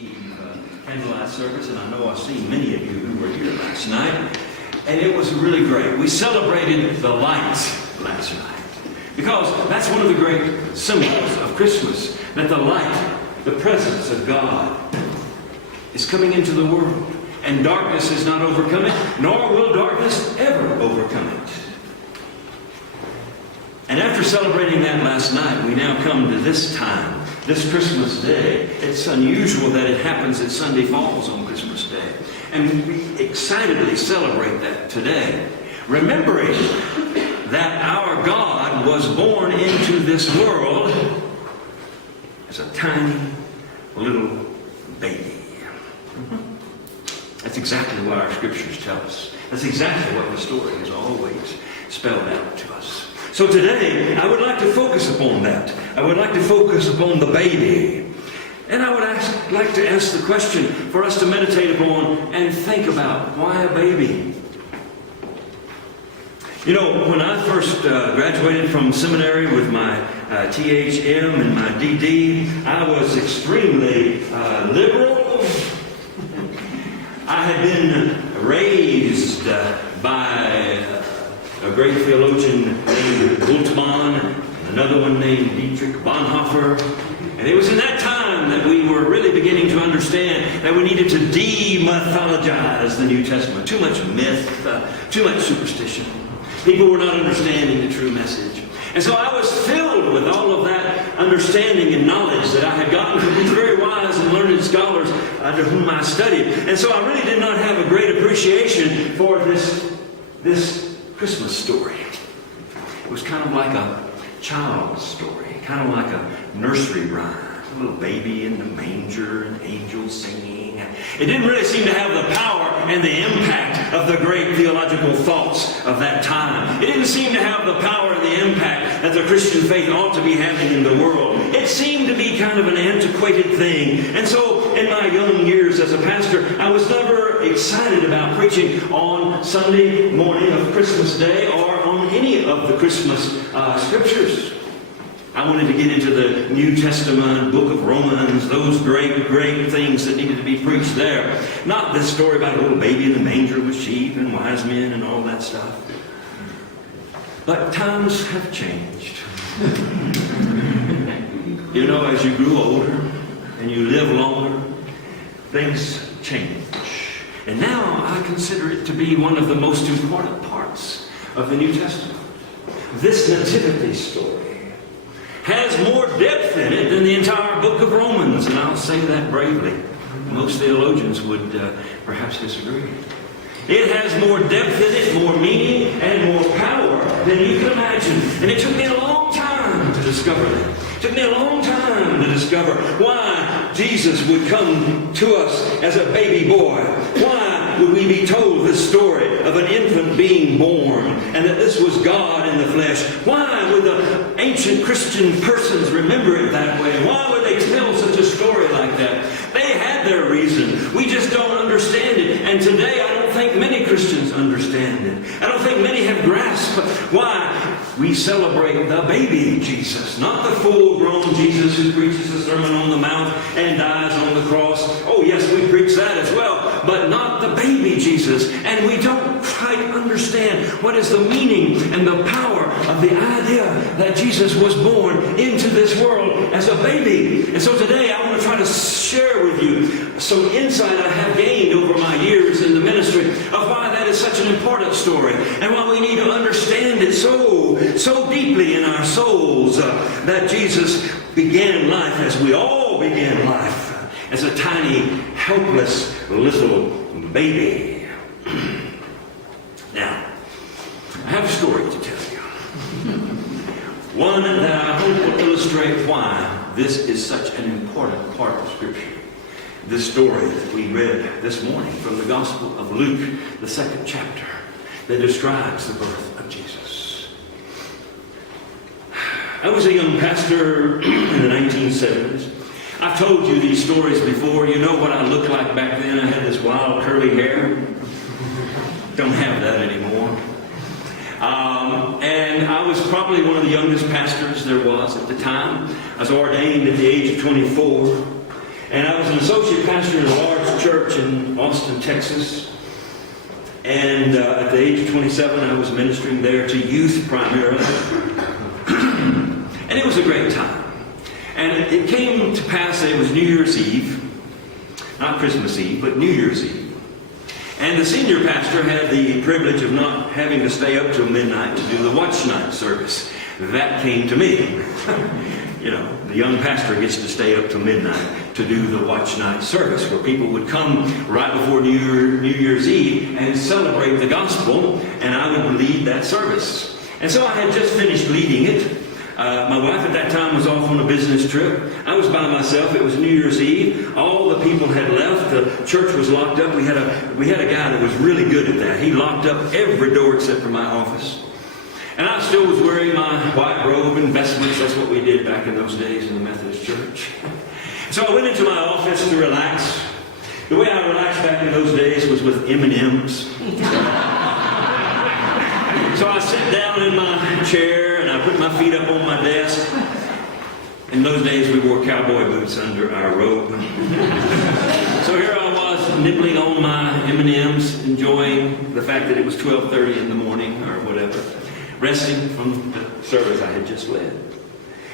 Eve candlelight service, and I know I've seen many of you who were here last night, and it was really great. We celebrated the lights last night, because that's one of the great symbols of Christmas, that the light, the presence of God, is coming into the world, and darkness is not overcome it, nor will darkness ever overcome it. And after celebrating that last night, we now come to this time, this Christmas Day. It's unusual that it happens that Sunday falls on Christmas Day. And we excitedly celebrate that today, remembering that our God was born into this world as a tiny little baby. That's exactly what our scriptures tell us. That's exactly what the story has always spelled out to us. So today, I would like to focus upon that. I would like to focus upon the baby. And I would like to ask the question for us to meditate upon and think about, why a baby? You know, when I first graduated from seminary with my THM and my DD, I was extremely liberal. I had been raised by a great theologian named Bultmann, and another one named Dietrich Bonhoeffer. And it was in that time that we were really beginning to understand that we needed to demythologize the New Testament. Too much myth, too much superstition. People were not understanding the true message. And so I was filled with all of that understanding and knowledge that I had gotten from these very wise and learned scholars under whom I studied. And so I really did not have a great appreciation for this Christmas story. It was kind of like a child's story, kind of like a nursery rhyme. A little baby in the manger and angels singing. It didn't really seem to have the power and the impact of the great theological thoughts of that time. It didn't seem to have the power and the impact that the Christian faith ought to be having in the world. It seemed to be kind of an antiquated thing. And so in my young years as a pastor, I was never excited about preaching on Sunday morning of Christmas Day or on any of the Christmas scriptures. I wanted to get into the New Testament, book of Romans, those great, great things that needed to be preached there. Not this story about a little baby in the manger with sheep and wise men and all that stuff. But times have changed. You know, as you grew older and you live longer, things change. And now I consider it to be one of the most important parts of the New Testament. This nativity story has more depth in it than the entire book of Romans, and I'll say that bravely. Most theologians would perhaps disagree. It has more depth in it, more meaning, and more power than you can imagine. And it took me a long time to discover that. It took me a long time to discover why Jesus would come to us as a baby boy. Why would we be told this story of an infant being born and that this was God in the flesh? Why would the ancient Christian persons remember it that way? Why would they tell such a story like that? They had their reason. We just don't understand it. And today I don't think many Christians understand it. I don't think many have grasped why we celebrate the baby Jesus, not the full-grown Jesus who preaches the Sermon on the Mount and dies on the cross. Oh yes, we preach that as well, but not the baby Jesus. And we don't quite understand what is the meaning and the power of the idea that Jesus was born into this world as a baby. And so today I want to try to share with you some insight I have gained over my years in the ministry of why that is such an important story and why we need to understand it so deeply in our souls that Jesus began life as we all began life, as a tiny, helpless little baby. Now, I have a story to tell you. One that I hope will illustrate why this is such an important part of Scripture. This story that we read this morning from the Gospel of Luke, the 2nd chapter, that describes the birth of Jesus. I was a young pastor in the 1970s. I've told you these stories before. You know what I looked like back then. I had this wild curly hair. Don't have that anymore. And I was probably one of the youngest pastors there was at the time. I was ordained at the age of 24. And I was an associate pastor in a large church in Austin, Texas. And at the age of 27, I was ministering there to youth primarily. And it was a great time. And it came to pass that it was New Year's Eve. Not Christmas Eve, but New Year's Eve. And the senior pastor had the privilege of not having to stay up till midnight to do the watch night service. That came to me. You know, the young pastor gets to stay up till midnight to do the watch night service, where people would come right before New Year's Eve and celebrate the gospel, and I would lead that service. And so I had just finished leading it. My wife at that time was off on a business trip. I was by myself. It was New Year's Eve. All the people had left. The church was locked up. We had a guy that was really good at that. He locked up every door except for my office. And I still was wearing my white robe and vestments. That's what we did back in those days in the Methodist church. So I went into my office to relax. The way I relaxed back in those days was with M&Ms. So I sat down in my chair and I put my feet up on my desk. In those days we wore cowboy boots under our robe. So here I was nibbling on my M&Ms, enjoying the fact that it was 12:30 in the morning or whatever, resting from the service I had just led.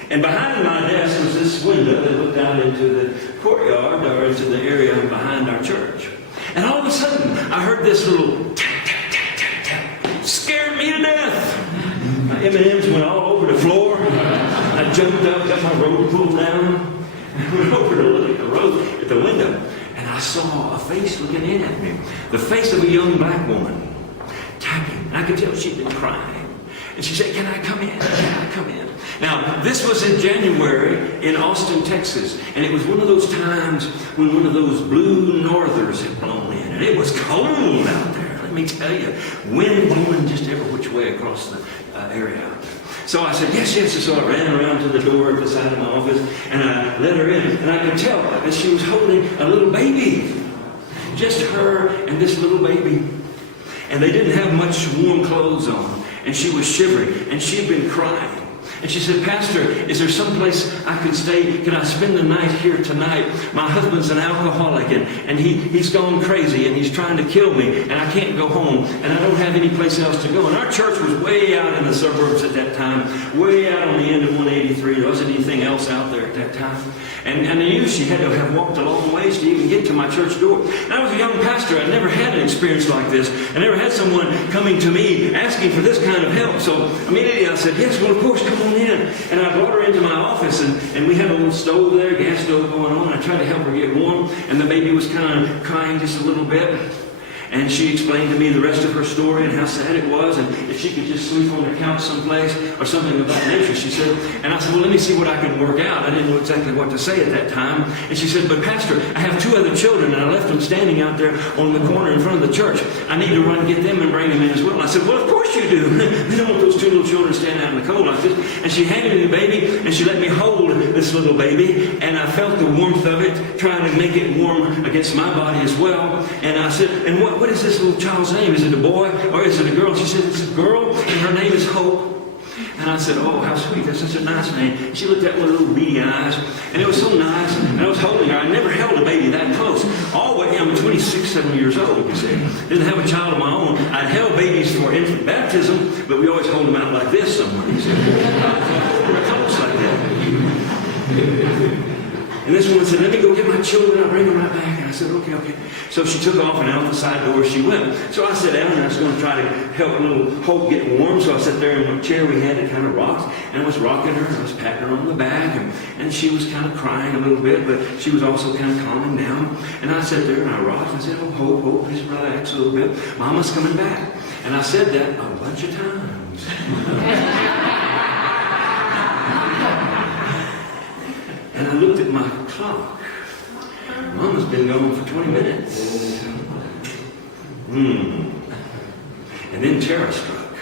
And behind my desk was this window that looked out into the courtyard or into the area behind our church. And all of a sudden I heard this little tap, tap, tap, tap, tap. Scared me to death. My M&Ms went all over the floor. I jumped up, got my robe pulled down, and went over to look at the road at the window. And I saw a face looking in at me. The face of a young black woman tapping. And I could tell she'd been crying. And she said, "Can I come in? Can I come in?" Now, this was in January in Austin, Texas. And it was one of those times when one of those blue northers had blown in. And it was cold out there. Let me tell you, wind blowing just every which way across the area out there. So I said, yes. And so I ran around to the door at the side of my office, and I let her in. And I could tell that she was holding a little baby. Just her and this little baby. And they didn't have much warm clothes on. And she was shivering, and she had been crying. And she said, "Pastor, is there some place I can stay? Can I spend the night here tonight? My husband's an alcoholic, and he's gone crazy, and he's trying to kill me, and I can't go home, and I don't have any place else to go." And our church was way out in the suburbs at that time, way out on the end of 183. There wasn't anything else out there at that time. And I knew she had to have walked a long ways to even get to my church door. And I was a young pastor. I'd never had an experience like this. I never had someone coming to me asking for this kind of help. So immediately I said, "Yes, well, of course, come on in." And I brought her into my office, and we had a little stove there, gas stove going on. I tried to help her get warm, and the baby was kind of crying just a little bit. And she explained to me the rest of her story and how sad it was, and if she could just sleep on the couch someplace or something of that nature, she said. And I said, "Well, let me see what I can work out." I didn't know exactly what to say at that time. And she said, "But Pastor, I have 2 other children, and I left them standing out there on the corner in front of the church. I need to run and get them and bring them in as well." I said, "Well, of course you do. You don't want those 2 little children standing out in the cold like this." And she handed me the baby, and she let me hold this little baby, and I felt the warmth of it, trying to make it warm against my body as well. And I said, "And what is this little child's name? Is it a boy or is it a girl?" She said, "It's a girl, and her name is Hope." And I said, "Oh, how sweet. That's such a nice name." She looked at me with little beady eyes, and it was so nice. And I was holding her. I never held a baby that close. I'm 26, 7 years old, you see. Didn't have a child of my own. I'd held babies for infant baptism, but we always hold them out like this somewhere, you see. Close like that. And this woman said, "Let me go get my children. I'll bring them right back." And I said, okay. So she took off, and out the side door she went. So I sat down, and I was going to try to help little Hope get warm. So I sat there in the chair we had. It kind of rocked, and I was rocking her, and I was patting her on the back, and she was kind of crying a little bit, but she was also kind of calming down. And I sat there, and I rocked, and I said, "Oh, Hope, just relax a little bit. Mama's coming back." And I said that a bunch of times. And I looked at my clock. Mama's been gone for 20 minutes. And then terror struck.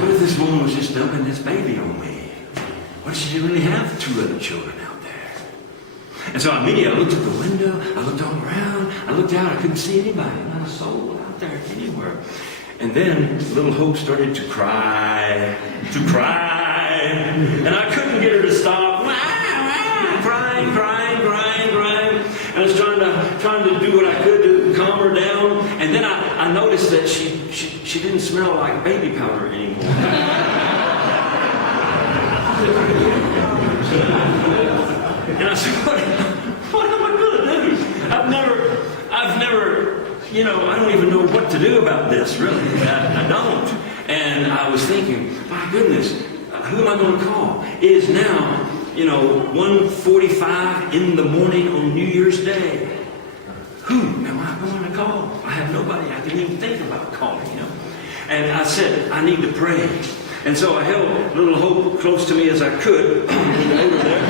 What if this woman was just dumping this baby on me? What if she didn't really have 2 other children out there? And so immediately I looked at the window. I looked all around. I looked out. I couldn't see anybody. Not a soul out there anywhere. And then little Hope started to cry. And I couldn't get her to stop crying. crying. I was trying to do what I could to calm her down. And then I noticed that she didn't smell like baby powder anymore. And I said, what am I going to do? I've never, I don't even know what to do about this, really. I don't. And I was thinking, my goodness, who am I going to call? It is now, 1:45 in the morning on New Year's Day. Who am I going to call? I have nobody I can even think about calling, And I said, I need to pray. And so I held little Hope close to me as I could, over there.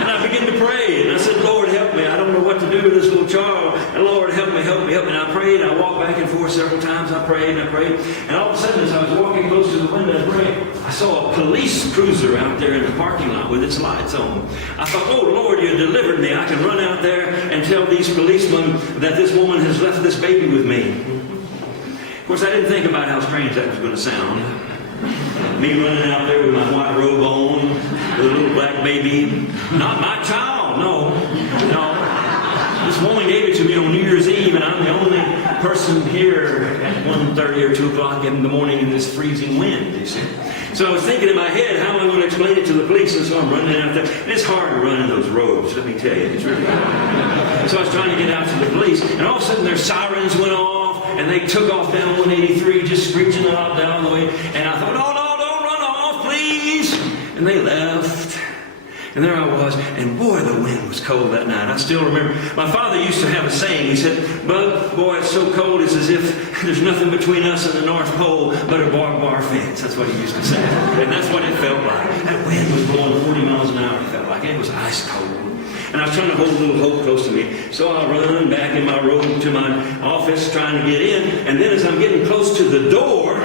And I began to pray. And I said, Lord, help me. I don't know what to do with this little child. And Lord, help me. And I prayed. I walked back and forth several times. I prayed. And all of a sudden, as I was walking close to the window and praying, I saw a police cruiser out there in the parking lot with its lights on. I thought, oh, Lord, you delivered me. I can run out there and tell these policemen that this woman has left this baby with me. Of course, I didn't think about how strange that was going to sound. Me running out there with my white robe on, with a little black baby. Not my child, no. This woman gave it to me on New Year's Eve, and I'm the only person here at 1:30 or 2 o'clock in the morning in this freezing wind, you see. So I was thinking in my head, how am I going to explain it to the police? And so I'm running out there. And it's hard to run in those robes, let me tell you. It's really hard. So I was trying to get out to the police, and all of a sudden their sirens went off, and they took off down 183, just screeching out down the way. And I thought, no, don't run off, please. And they left. And there I was, and boy, the wind was cold that night. I still remember, my father used to have a saying. He said, Bud, boy, it's so cold, it's as if there's nothing between us and the North Pole but a barbed wire fence. That's what he used to say. And that's what it felt like. That wind was blowing 40 miles an hour, it felt like. It was ice cold. And I was trying to hold a little Hope close to me. So I run back in my robe to my office trying to get in. And then as I'm getting close to the door,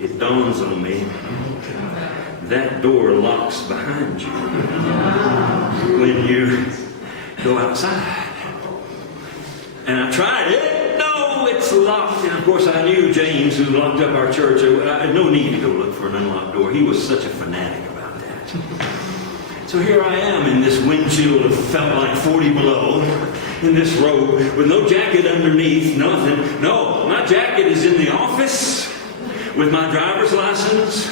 it dawns on me. That door locks behind you when you go outside. And I tried it. No, it's locked. And of course I knew James, who locked up our church. I had no need to go look for an unlocked door. He was such a fanatic about that. So here I am in this wind chill that felt like 40 below, in this robe, with no jacket underneath, nothing. No, my jacket is in the office with my driver's license,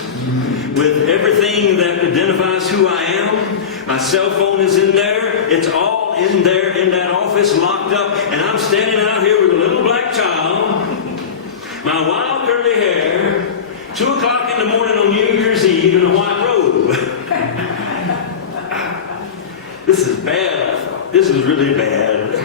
with everything that identifies who I am. My cell phone is in there. It's all in there in that office, locked up. And I'm standing out here with a little black child, my wild curly hair, 2 o'clock in the morning on New Year's Eve in a white robe. This is bad. This is really bad.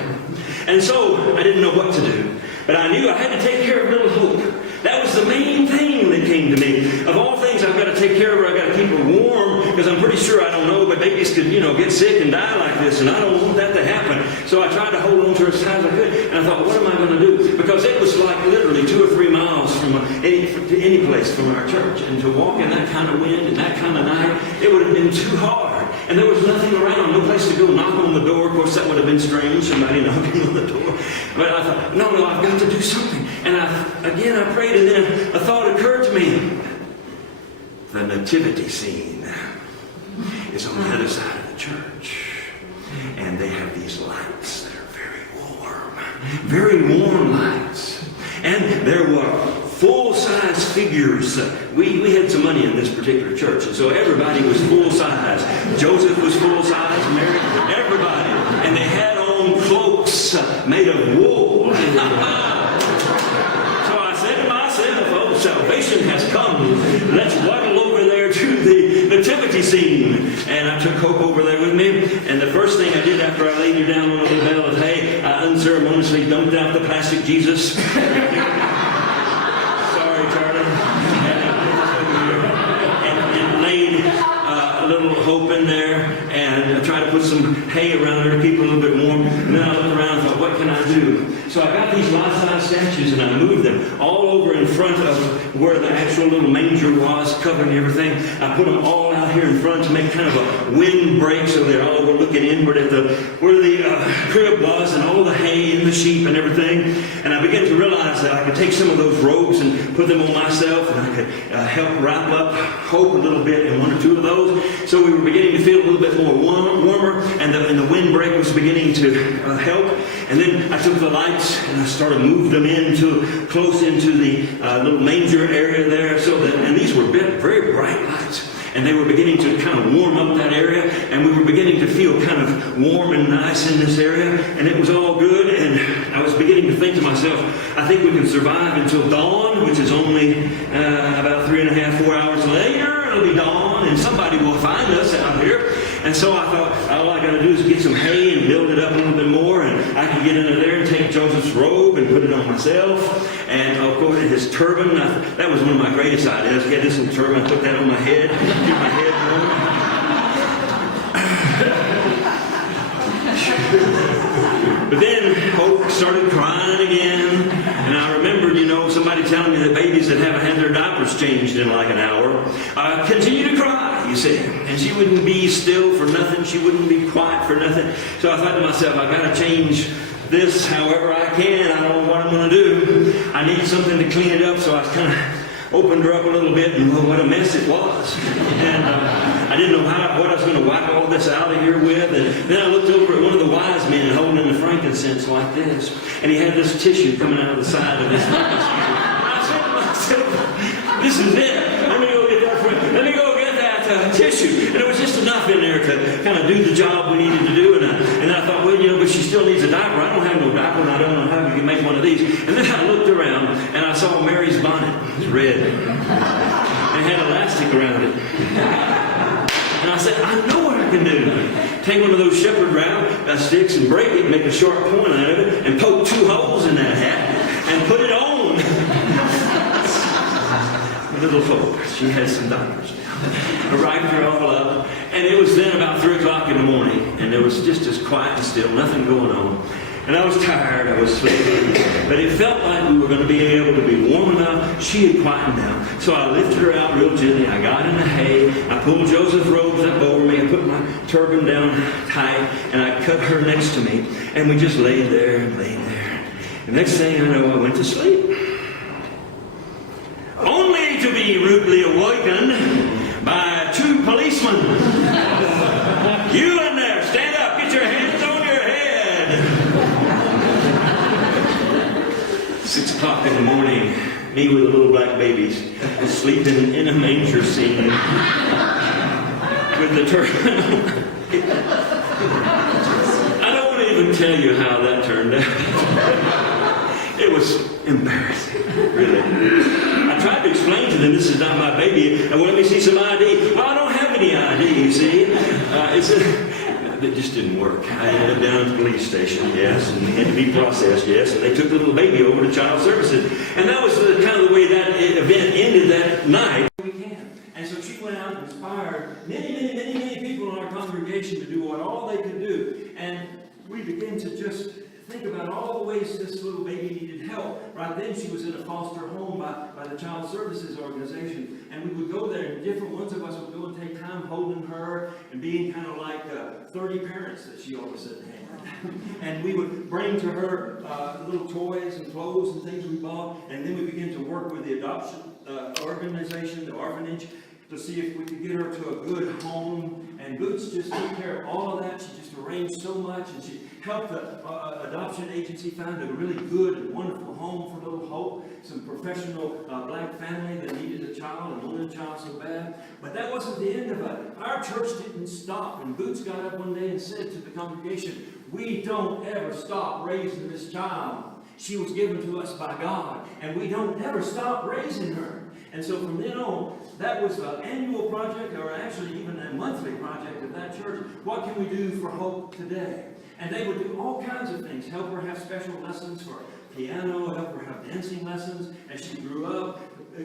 And so I didn't know what to do. But I knew I had to take care of little Hope. That was the main thing that came to me. Of all things, I've got to take care of her. I've got to keep her warm, because I'm pretty sure, I don't know, but babies could, get sick and die like this, and I don't want that to happen. So I tried to hold on to her as tight as I could, and I thought, what am I going to do? Because it was like literally 2 or 3 miles from any place from our church, and to walk in that kind of wind and that kind of night, it would have been too hard. And there was nothing around, no place to go knock on the door. Of course, that would have been strange, somebody knocking on the door. But I thought, no, I've got to do something. And I prayed, and then a thought occurred to me. The nativity scene is on the other side of the church. And they have these lights that are very warm lights. And there were full-size figures. We had some money in this particular church, and so everybody was full-size. Joseph was full-size, Mary, everybody. And they had on cloaks made of wool. So I said to myself, oh, salvation has come. Let's waddle over there to the nativity scene. And I took Hope over there with me, and the first thing I did after I laid her down on the little bell is, hey, I unceremoniously dumped out the plastic Jesus. And laid a little Hope in there, and tried to put some hay around her to keep her a little bit warm. And then I looked around and thought, what can I do? So I got these life-size statues, and I moved them all over in front of where the actual little manger was, covering everything. I put them all out here in front to make kind of a windbreak so they all were looking inward at where the crib was and all the hay and the sheep and everything. And I began to realize that I could take some of those robes and put them on myself, and I could help wrap up Hope a little bit in one or two of those. So we were beginning to feel a little bit more warmer, and the windbreak was beginning to help. And then I took the lights and I started moving them close into the little manger area there. And these were very bright lights. And they were beginning to kind of warm up that area, and we were beginning to feel kind of warm and nice in this area, and it was all good. And I was beginning to think to myself, I think we can survive until dawn, which is only about 3.5, 4 hours later. It'll be dawn, and somebody will find us out here. And so I thought, all I got to do is get some hay and build it up a little bit more, and I can get into there and take Joseph's robe and put it on myself. And of course, his turban, that was one of my greatest ideas. Get this little turban, I put that on my head, keep my head warm. But then Hope started crying again. And I remembered, somebody telling me that babies that haven't had their diapers changed in like an hour continue to cry, you see. And she wouldn't be still for nothing. She wouldn't be quiet for nothing. So I thought to myself, I've got to change this however I can. I don't know what I'm going to do. I need something to clean it up. So I kind of opened her up a little bit, and well, what a mess it was. And I didn't know what I was going to wipe all this out of here with. And then I looked over at one of the wise men holding the frankincense like this. And he had this tissue coming out of the side of his frankincense. And I said to myself, this is it. Let me go get that tissue. And there was just enough in there to kind of do the job we needed to do. And I thought, well, but she still needs a diaper. I don't have no diaper, and I don't know how you can make one of these. And then I looked around, and I saw Mary's bonnet. It was red. And it had elastic around it. And I said, I know what I can do. Take one of those shepherd round sticks and break it, make a sharp point out of it, and poke 2 holes in that hat, and put it on. Little Hope, she had some diapers now. I wiped her all up, and it was then about 3 o'clock in the morning, and there was just as quiet and still, nothing going on. And I was tired, I was sleepy, but it felt like we were going to be able to be warm enough. She had quietened down. So I lifted her out real gently. I got in the hay. I pulled Joseph's robes up over me. I put my turban down tight, and I cut her next to me. And we just laid there and laid there. The next thing I know, I went to sleep. Only to be rudely awakened by 2 policemen. You in there, stand up, get your hands on your head. 6 o'clock in the morning, me with the little black babies, sleeping in a manger scene with the turban on. I don't want to even tell you how that turned out. It was embarrassing, really. I tried to explain to them, this is not my baby. And well, let me see some ID. Well, I don't have any ID, you see. It just didn't work. I ended up down at the police station, yes, and had to be processed, yes, and they took the little baby over to Child Services. And that was kind of the way that event ended that night. We can. And so she went out and inspired many people in our congregation to do what all they could do. And we began to just think about all the ways this little baby needed help. Right then she was in a foster home by the Child Services Organization. And we would go there, and different ones of us would go and take time holding her and being kind of like 30 parents that she always said had. And we would bring to her little toys and clothes and things we bought. And then we began to work with the adoption organization, the orphanage, to see if we could get her to a good home. And Boots just took care of all of that. She just arranged so much, and she helped the adoption agency find a really good and wonderful home for little Hope. Some professional black family that needed a child and wanted a child so bad. But that wasn't the end of it. Our church didn't stop. And Boots got up one day and said to the congregation, we don't ever stop raising this child. She was given to us by God, and we don't ever stop raising her. And so from then on, that was an annual project, or actually even a monthly project of that church. What can we do for Hope today? And they would do all kinds of things. Help her have special lessons for piano, help her have dancing lessons as she grew up,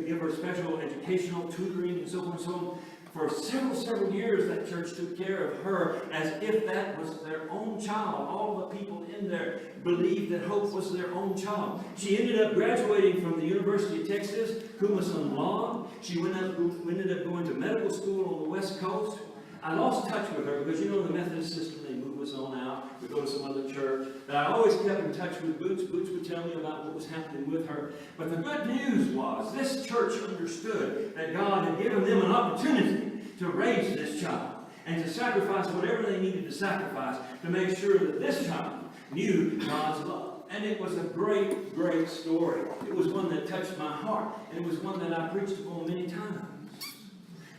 give her special educational tutoring and so on and so on. For several years, that church took care of her as if that was their own child. All the people in there believed that Hope was their own child. She ended up graduating from the University of Texas Kuma Sun Long. She ended up going to medical school on the West Coast. I lost touch with her because, you know, the Methodist system, they move us on out. We go to some other church. But I always kept in touch with Boots. Boots would tell me about what was happening with her. But the good news was this church understood that God had given them an opportunity to raise this child and to sacrifice whatever they needed to sacrifice to make sure that this child knew God's love. And it was a great, great story. It was one that touched my heart. And it was one that I preached upon many times.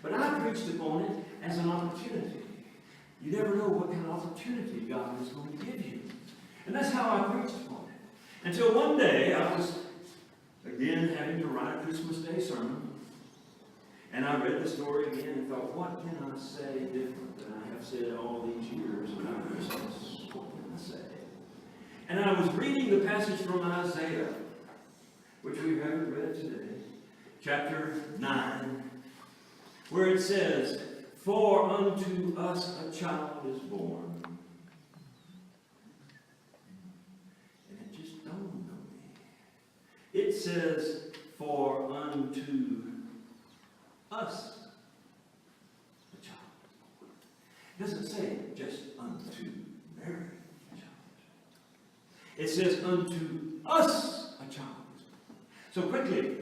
But I preached upon it as an opportunity. You never know what kind of opportunity God is going to give you. And that's how I preached upon it. Until one day I was, again, having to write a Christmas Day sermon. And I read the story again and thought, what can I say different than I have said all these years about Christmas? What can I say? And I was reading the passage from Isaiah, which we haven't read today, chapter 9, where it says, "For unto us a child is born." And it just dawned on me. It says, "For unto us a child." It doesn't say just unto Mary a child. It says unto us a child. So quickly,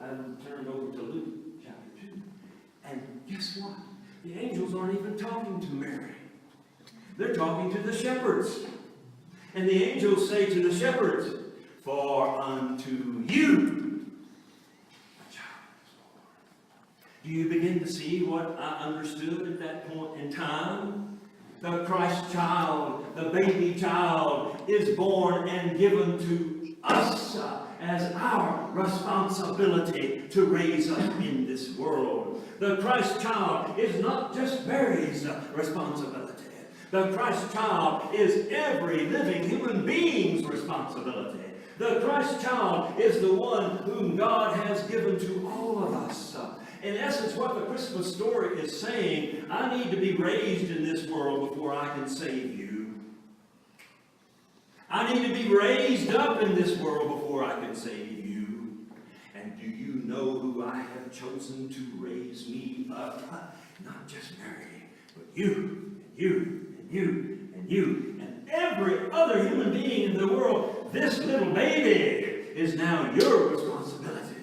I turned over to Luke chapter 2. And guess what? The angels aren't even talking to Mary. They're talking to the shepherds. And the angels say to the shepherds, "For unto you a child is born." Do you begin to see what I understood at that point in time? The Christ child, the baby child, is born and given to us as our responsibility to raise up in this world. The Christ child is not just Mary's responsibility. The Christ child is every living human being's responsibility. The Christ child is the one whom God has given to all of us. In essence, what the Christmas story is saying, I need to be raised in this world before I can save you. I need to be raised up in this world before I can save you. And do you know who I have chosen to raise me up? Not just Mary, but you, and you, and you, and you, and every other human being in the world. This little baby is now your responsibility.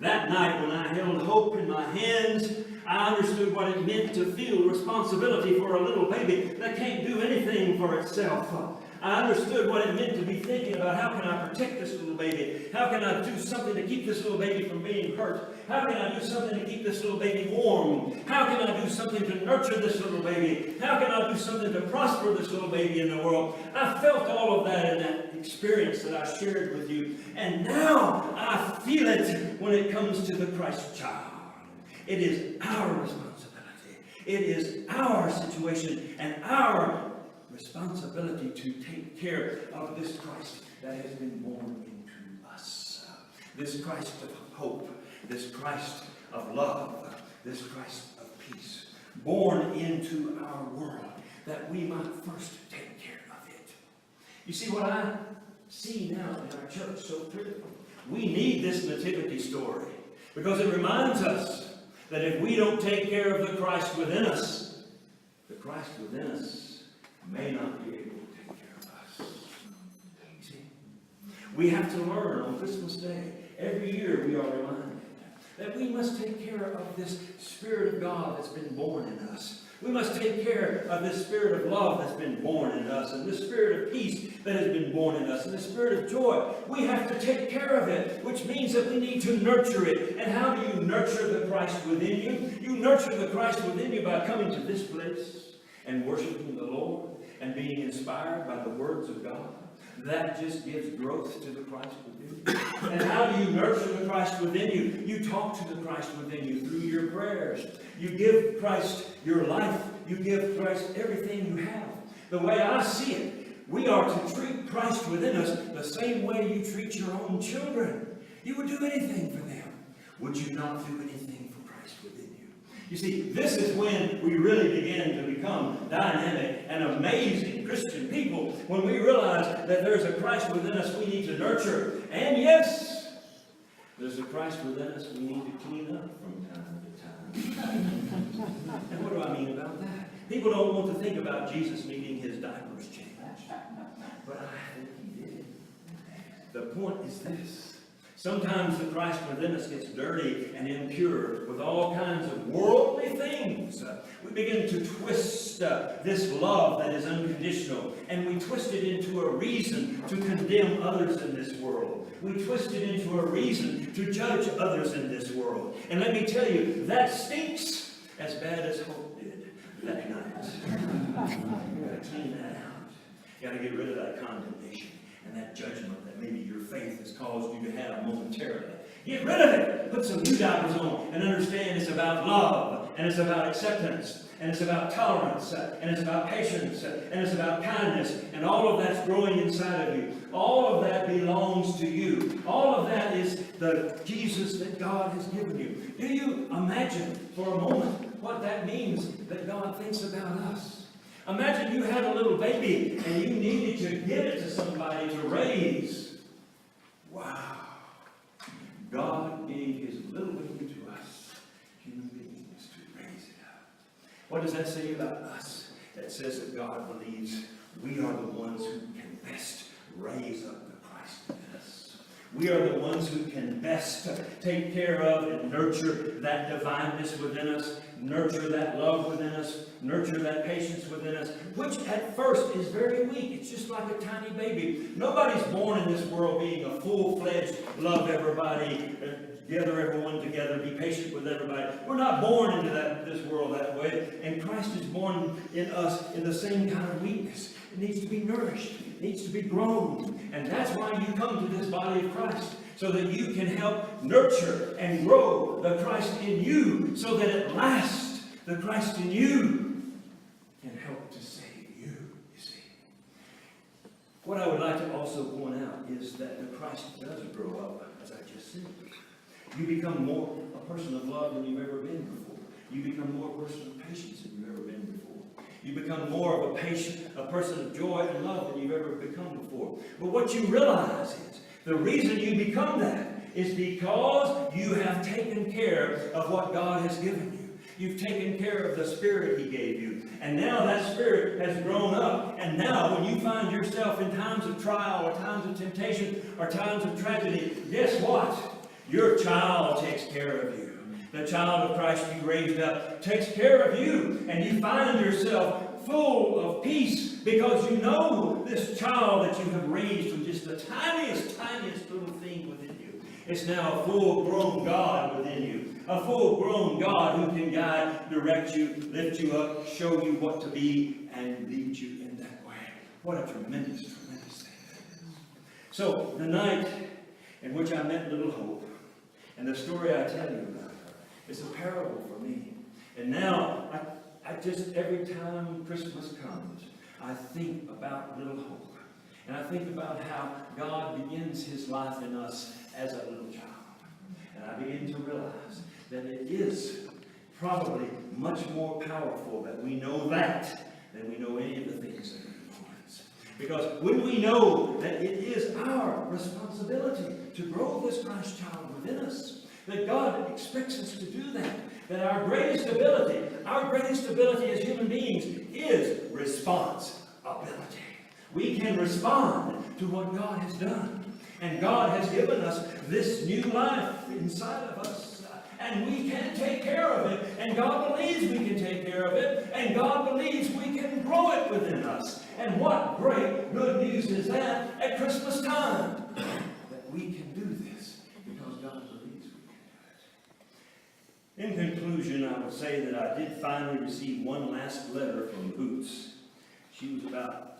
That night when I held hope in my hands, I understood what it meant to feel responsibility for a little baby that can't do anything for itself. I understood what it meant to be thinking about how can I protect this little baby? How can I do something to keep this little baby from being hurt? How can I do something to keep this little baby warm? How can I do something to nurture this little baby? How can I do something to prosper this little baby in the world? I felt all of that in that experience that I shared with you. And now I feel it when it comes to the Christ child. It is our responsibility. It is our situation and our responsibility to take care of this Christ that has been born into us. This Christ of hope, this Christ of love, this Christ of peace, born into our world that we might first take care of it. You see what I see now in our church so clearly? We need this nativity story because it reminds us that if we don't take care of the Christ within us, the Christ within us may not be able to take care of us. You see? We have to learn on Christmas Day. Every year we are reminded that we must take care of this Spirit of God that's been born in us. We must take care of this Spirit of love that's been born in us, and this Spirit of peace that has been born in us, and the Spirit of joy. We have to take care of it, which means that we need to nurture it. And how do you nurture the Christ within you? You nurture the Christ within you by coming to this place and worshiping the Lord and being inspired by the words of God. That just gives growth to the Christ within you. And how do you nurture the Christ within you? You talk to the Christ within you through your prayers. You give Christ your life. You give Christ everything you have. The way I see it, we are to treat Christ within us the same way you treat your own children. You would do anything for them. Would you not do anything for Christ within you? You see, this is when we really begin to become dynamic and amazing Christian people, when we realize that there's a Christ within us we need to nurture. And yes, There's a Christ within us we need to clean up from time to time. And what do I mean about that? People don't want to think about Jesus needing his diapers changed. But I think he did. The point is this. Sometimes the Christ within us gets dirty and impure with all kinds of worldly things. We begin to twist this love that is unconditional, and we twist it into a reason to condemn others in this world. We twist it into a reason to judge others in this world. And let me tell you, that stinks as bad as Hope did that night. You've got to clean that out. You've got to get rid of that condemnation and that judgment that maybe your faith has caused you to have momentarily. Get rid of it. Put some new diapers on and understand it's about love, and it's about acceptance, and it's about tolerance, and it's about patience, and it's about kindness, and all of that's growing inside of you. All of that belongs to you. All of that is the Jesus that God has given you. Do you imagine for a moment what that means that God thinks about us? Imagine you had a little baby and you needed to give it to somebody to raise. Wow. God gave his little baby to us, human beings, to raise it up. What does that say about us? That says that God believes we are the ones who can best raise up the Christ within us. We are the ones who can best take care of and nurture that divineness within us, nurture that love within us, nurture that patience within us, which at first is very weak. It's just like a tiny baby. Nobody's born in this world being a full-fledged, love everybody, gather everyone together, be patient with everybody. We're not born into this world that way. And Christ is born in us in the same kind of weakness. It needs to be nourished. It needs to be grown. And that's why you come to this body of Christ, so that you can help nurture and grow the Christ in you, so that at last the Christ in you can help to save you, you see. What I would like to also point out is that the Christ does grow up, as I just said. You become more a person of love than you've ever been before. You become more a person of patience than you've ever been before. You become more of a person of joy and love than you've ever become before. But what you realize is, the reason you become that is because you have taken care of what God has given you. You've taken care of the Spirit he gave you. And now that Spirit has grown up. And now when you find yourself in times of trial or times of temptation or times of tragedy, guess what? Your child takes care of you. The child of Christ you raised up takes care of you. And you find yourself full of peace because you know this child that you have raised from just the tiniest little thing within you. It's now a full-grown God within you. A full-grown God who can guide, direct you, lift you up, show you what to be, and lead you in that way. What a tremendous, tremendous thing that is. So, the night in which I met little Hope, and the story I tell you about her, is a parable for me. And now, I just, every time Christmas comes, I think about little Hope. And I think about how God begins his life in us as a little child. And I begin to realize that it is probably much more powerful that we know that than we know any of the things that are before us. Because when we know that it is our responsibility to grow this Christ child within us, that God expects us to do that, that our greatest ability as human beings is responsibility. We can respond to what God has done. And God has given us this new life inside of us. And we can take care of it. And God believes we can take care of it. And God believes we can grow it within us. And what great good news is that at Christmas time, that we can do this because God believes we can do it. In conclusion, I would say that I did finally receive one last letter from Boots. She was about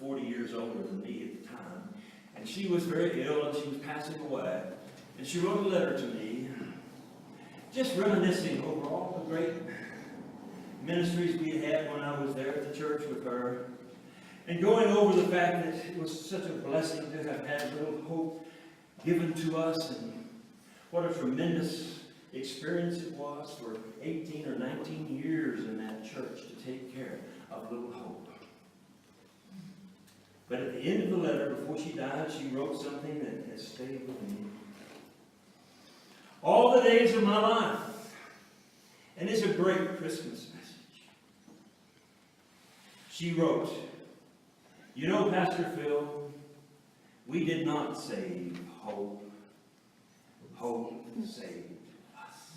40 years older than me at the time. And she was very ill and she was passing away. And she wrote a letter to me, just reminiscing over all the great ministries we had when I was there at the church with her. And going over the fact that it was such a blessing to have had little Hope given to us. And what a tremendous experience it was for 18 or 19 years in that church to take care of little Hope. But at the end of the letter, before she died, she wrote something that has stayed with me. all the days of my life. And it's a great Christmas message. She wrote, you know, Pastor Phil, we did not save hope. Hope saved us.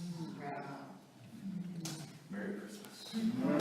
Merry Christmas.